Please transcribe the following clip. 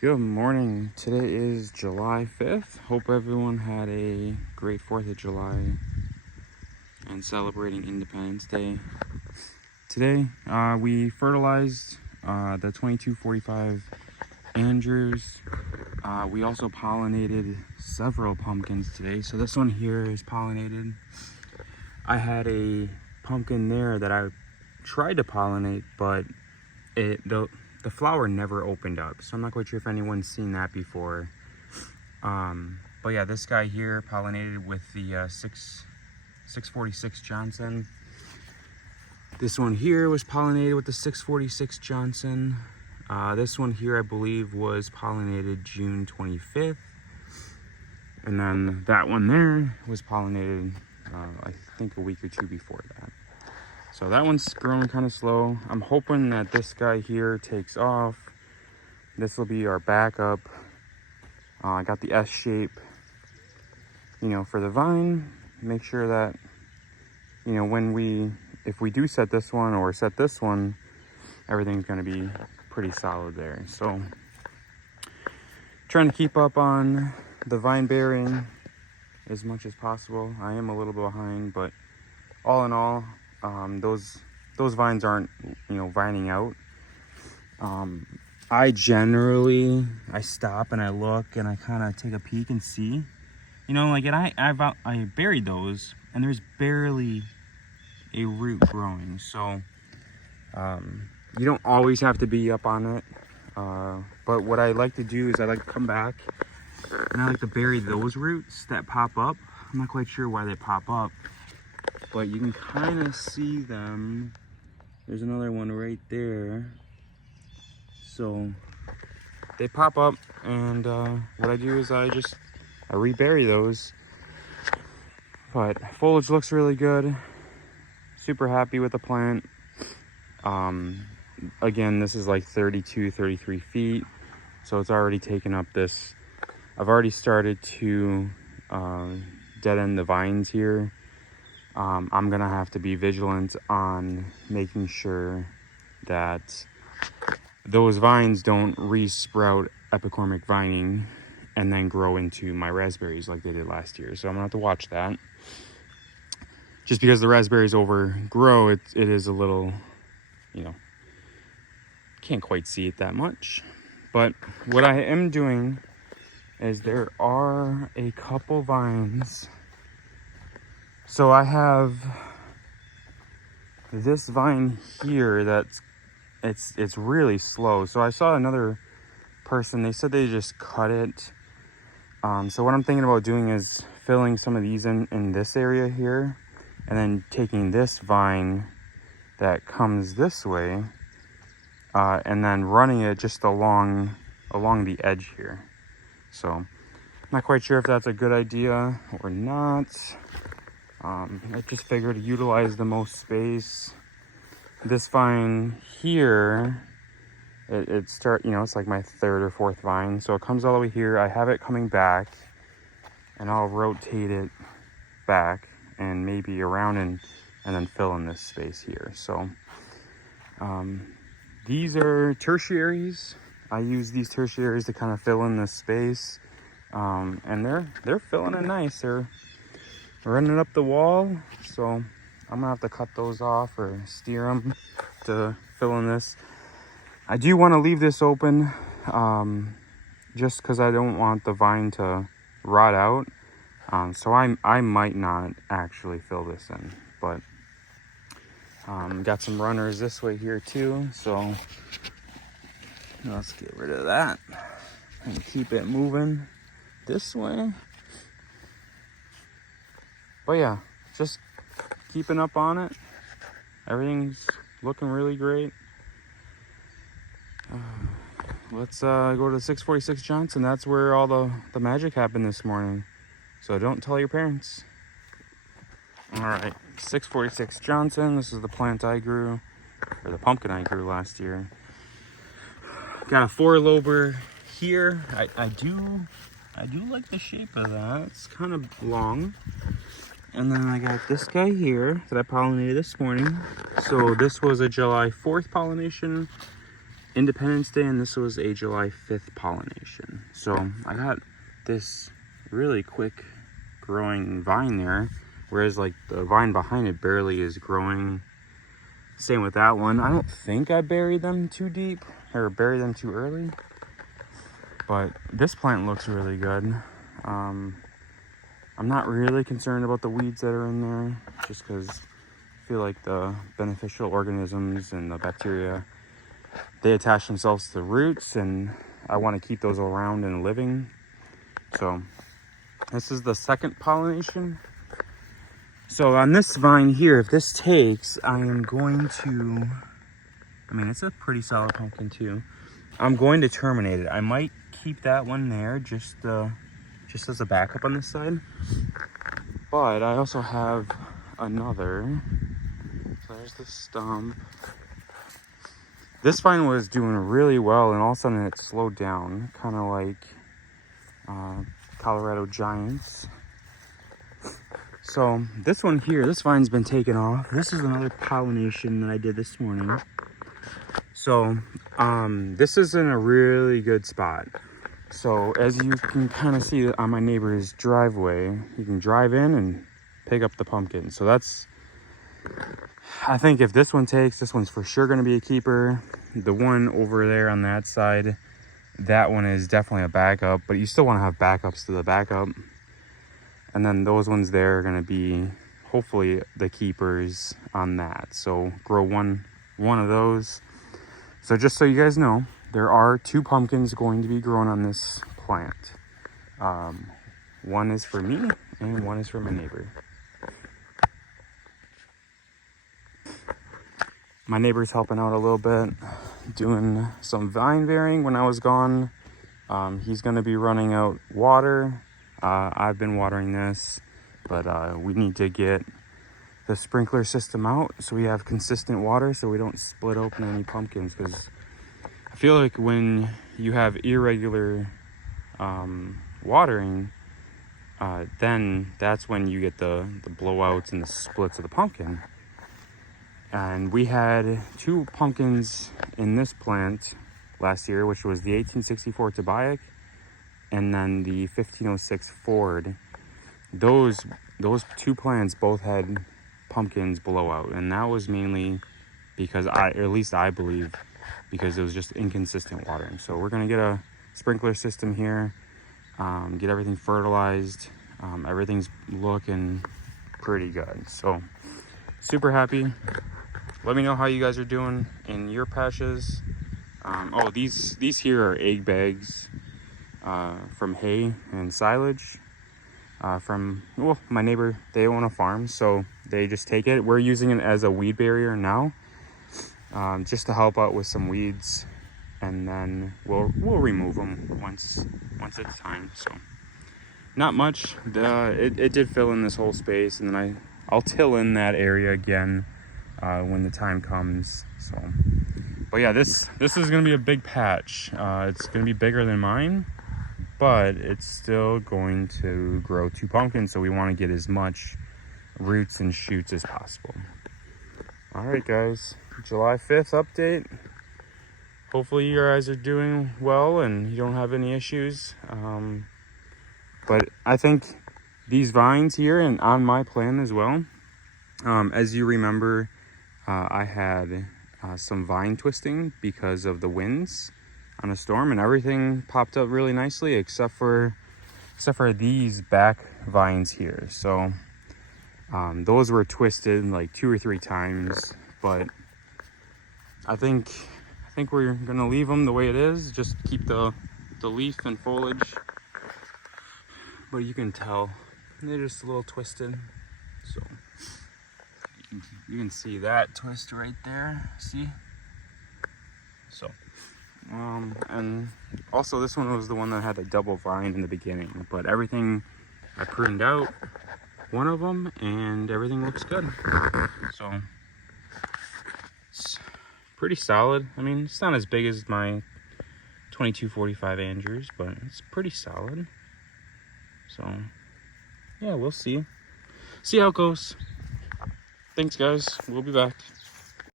Good morning. Today is July 5th. Hope everyone had a great 4th of July and celebrating Independence Day. Today, we fertilized the 2245 Andrews. We also pollinated several pumpkins today. So this one here is pollinated. I had a pumpkin there that I tried to pollinate, but the flower never opened up, so I'm not quite sure if anyone's seen that before. But yeah, this guy here pollinated with the 646 Johnson. This one here was pollinated with the 646 Johnson. This one here I believe was pollinated June 25th. And then that one there was pollinated I think a week or two before that. So that one's growing kind of slow. I'm hoping that this guy here takes off. This will be our backup. I got the S shape, for the vine. Make sure that, if we do set this one or set this one, everything's gonna be pretty solid there. So trying to keep up on the vine bearing as much as possible. I am a little behind, but all in all, those vines aren't, vining out. I stop and I look and I kind of take a peek and see, and I buried those and there's barely a root growing. So, you don't always have to be up on it. But what I like to do is I like to come back and I like to bury those roots that pop up. I'm not quite sure why they pop up, but you can kind of see them. There's another one right there. So they pop up, and what I do is I rebury those. But foliage looks really good. Super happy with the plant. Again, this is like 32, 33 feet. So it's already taken up this. I've already started to dead end the vines here. I'm gonna have to be vigilant on making sure that those vines don't re-sprout epicormic vining and then grow into my raspberries like they did last year. So I'm gonna have to watch that. Just because the raspberries overgrow, it is a little, can't quite see it that much. But what I am doing is there are a couple vines. So I have this vine here that's it's really slow. So I saw another person, they said they just cut it. So what I'm thinking about doing is filling some of these in this area here, and then taking this vine that comes this way, and then running it just along the edge here. So I'm not quite sure if that's a good idea or not. I just figured to utilize the most space. This vine here, it's like my third or fourth vine. So it comes all the way here. I have it coming back, and I'll rotate it back and maybe around and then fill in this space here. So these are tertiaries. I use these tertiaries to kind of fill in this space, and they're filling it nice. They're running up the wall, so I'm gonna have to cut those off or steer them to fill in this. I do want to leave this open, just because I don't want the vine to rot out. So I might not actually fill this in, but got some runners this way here too. So let's get rid of that and keep it moving this way. But yeah, just keeping up on it. Everything's looking really great. Let's go to the 646 Johnson. That's where all the magic happened this morning. So don't tell your parents. All right, 646 Johnson. This is the plant I grew, or the pumpkin I grew last year. Got a 4-lober here. I do like the shape of that. It's kind of long. And then I got this guy here that I pollinated this morning. So this was a July 4th pollination. Independence Day, and this was a July 5th pollination. So I got this really quick growing vine there, whereas like the vine behind it barely is growing. Same with that one. I don't think I buried them too deep or buried them too early, but this plant looks really good. I'm not really concerned about the weeds that are in there, just because I feel like the beneficial organisms and the bacteria, they attach themselves to the roots, and I want to keep those around and living. So this is the second pollination. So on this vine here, if this takes, I am going to, I mean, it's a pretty solid pumpkin too. I'm going to terminate it. I might keep that one there just as a backup on this side. But I also have another. So there's the stump. This vine was doing really well, and all of a sudden it slowed down, kind of like Colorado Giants. So this one here, this vine's been taken off. This is another pollination that I did this morning. So this is in a really good spot. So as you can kind of see on my neighbor's driveway, you can drive in and pick up the pumpkin. So that's, I think if this one takes, this one's for sure going to be a keeper. The one over there on that side, that one is definitely a backup, but you still want to have backups to the backup. And then those ones there are going to be hopefully the keepers on that. So grow one of those. So just so you guys know, there are 2 pumpkins going to be grown on this plant. One is for me and one is for my neighbor. My neighbor's helping out a little bit, doing some vine bearing when I was gone. He's going to be running out water. I've been watering this, but we need to get the sprinkler system out so we have consistent water so we don't split open any pumpkins, because I feel like when you have irregular watering, then that's when you get the blowouts and the splits of the pumpkin. And we had 2 pumpkins in this plant last year, which was the 1864 Tobiac and then the 1506 Ford. Those 2 plants both had pumpkins blowout, and that was mainly because I believe because it was just inconsistent watering. So we're gonna get a sprinkler system here, get everything fertilized. Everything's looking pretty good. So super happy. Let me know how you guys are doing in your patches. Oh, these here are egg bags from hay and silage from, well, my neighbor. They own a farm, so they just take it. We're using it as a weed barrier now, just to help out with some weeds, and then we'll remove them once it's time. So not much. It did fill in this whole space, and then I'll till in that area again when the time comes. So, but yeah, this is gonna be a big patch. It's gonna be bigger than mine, but it's still going to grow 2 pumpkins, so we want to get as much roots and shoots as possible. All right, guys, July 5th update. Hopefully you guys are doing well and you don't have any issues. But I think these vines here and on my plan as well, as you remember, I had some vine twisting because of the winds on a storm, and everything popped up really nicely except for these back vines here. So those were twisted like 2 or 3 times, but I think we're gonna leave them the way it is, just keep the leaf and foliage. But you can tell they're just a little twisted. So you can see that twist right there, see? So and also this one was the one that had a double vine in the beginning, but everything I pruned out one of them and everything looks good. So it's pretty solid. I mean, it's not as big as my 2245 Andrews, but it's pretty solid. So yeah, we'll see how it goes. Thanks, guys. We'll be back.